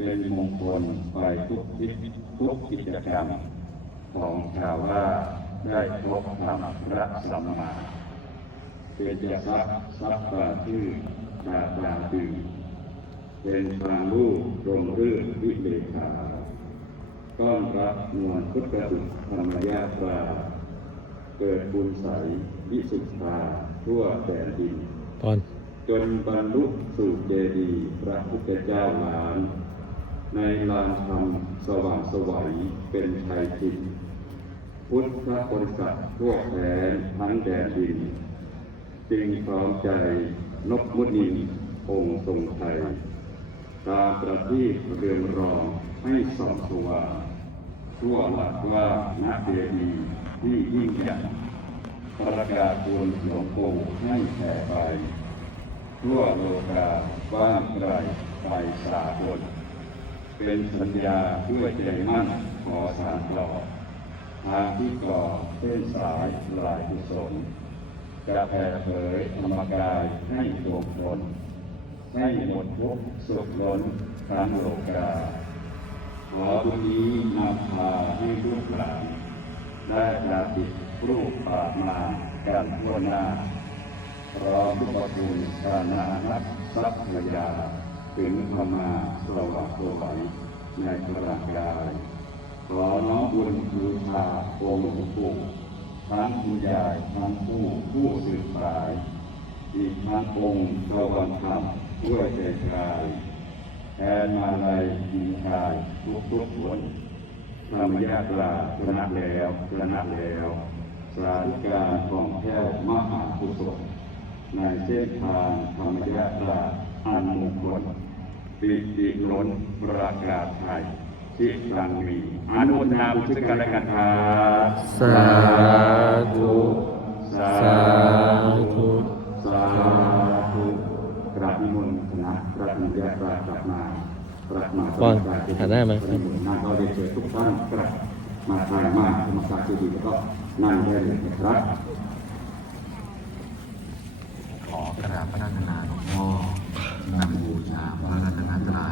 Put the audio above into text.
เป็นมงคลไปทุกทิศทุกกิจกรรม ของชาวราชได้พบธรรมพระสัมมาเป็นจะทรัพย์ทรัพย์ปราชื่อชาตาดื่มเป็นทางลูกรมรื่นวิเลขาต้อนรับมวลพุทธบุตรธรรมยาตราเกิดบุญใสวิสุทธาทั่วแผ่นดินตอนจนบรรลุสู่เจดีย์พระพุทธเจ้าหลาน ในลานธรรมสว่างสวัยเป็นชัยจิตพุทธบริษัททั่วแผ่นทั้งแดนดินจึงพร้อมใจนกมุนีองค์ทรงไทย ตาประทีปเรืองรองให้ส่องสว่างทั่วหลักว่านักเดีย์ที่ยิ่งใหญ่ประกาศบุญหลวงปู่ให้แผ่ไป ทั่วโลกาบ้านไกลไปสากล เป็นสัญญาด้วยใจมั่นขอสารต่อทางที่ก่อเส้นสายลายกุศลจะแผ่เผยธรรมกายให้ดวงตนให้หมดทุกสุขล้นทั้งโลกาขอบุญนี้นำพาให้ลูกหลานได้ประดิษฐ์รูปปากมากันทั่วหน้าพร้อมทุกประตูชานานักทรัพยา ถึงพมาสวัสดิ์สวัยในพระกายขอน้อมบุญบูชาองค์หลวงปู่ทั้งคุณยายทั้งผู้ผู้สืบสาย อีกทั้งองค์สวรรค์ธรรมด้วยใจกายแทนมาลัยดีชายทุกทุกๆคนธรรมยาตราชนะแล้วชนะแล้วสาธุการของแท้มหากุศลในเส้นทางธรรมยาตราอันมงคล ปิติล้นประกาศไทยที่กลางมีอนุโมทนาบุญซึ่งกันและกันครับสาธุสาสาธุธุสาธุกราบนิมนต์คณะพระธรรมยาตรากลับมาปรับมาก่อนหันหน้ามานิมนต์นั่งก็เรียนเชิญทุกท่านกลับมาทานมาธรรมศาสตร์เจดีย์แล้วก็นั่งได้เลยนะครับขอกราบพระรัตนาหลวงพ่อนำ บูชาพระรัตนตรัย